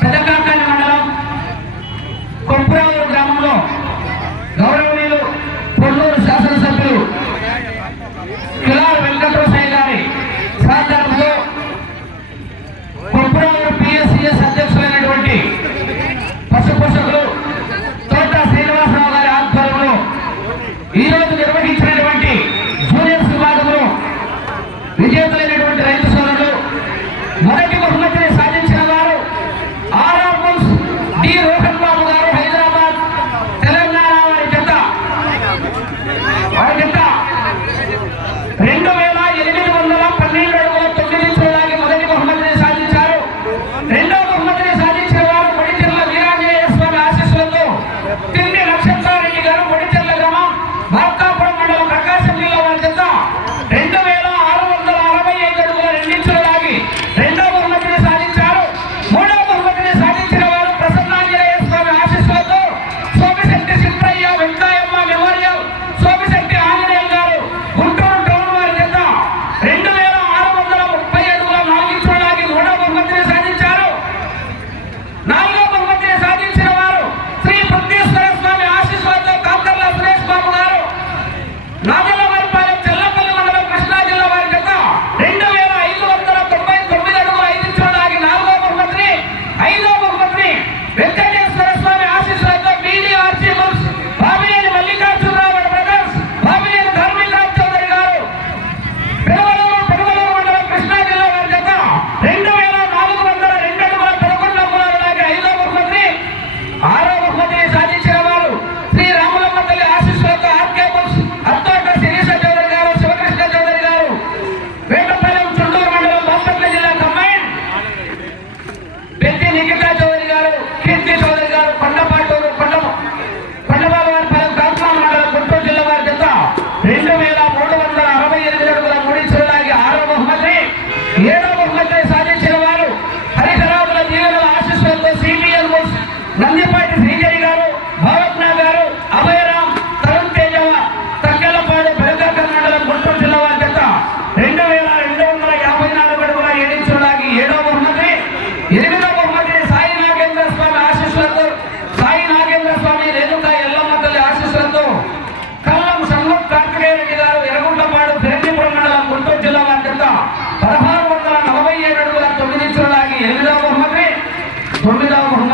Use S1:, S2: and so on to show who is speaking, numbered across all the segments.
S1: పెదకాకల్ మండలం కొప్పురావు గ్రామంలో గౌరవనీయులు పొల్లూరు శాసనసభ్యులు కిలార్ వెంకట్రసాయి గారి సహకారంతో కొప్పురావు పిఎస్సిఎస్ అధ్యక్షులైనటువంటి పశుపోషకులు తోట శ్రీనివాసరావు గారి ఆధ్వర్యంలో ఈరోజు నిర్వహించినటువంటి జూనియర్స్ విభాగంలో విజేతలైనటువంటి రైతు సోదరులు మొదటి మిగతా చౌదరి గారు కీర్తి చౌదరి గారు కొండపాటూరు కొండ కొండబాబు గారి పదం కాస్మా మండలం గుంటూరు జిల్లా వారి చేత రెండు వేల మూడు వందల అరవై ఎనిమిది అడుగుల మూడించులాగి ఆరో బహుమతి. ఏడు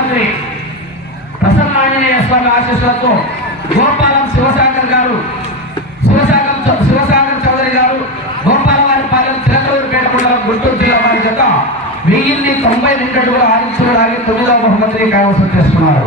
S1: ముఖ్యమంత్రి ప్రసన్నాంజనేయ స్వామి ఆశీస్సులతో గోపాలం శివసాగర్ గారు శివసాగర్ శివసాగర్ చౌదరి గారు గోపాల వారి పాలెం తిరగలూరుపేట మండలం గుంటూరు జిల్లా వారి జత వెయ్యిన్ని తొంభై రెండు అడుగుల చూడడానికి తొమ్మిదవ బహుమతిని కైవసం చేస్తున్నారు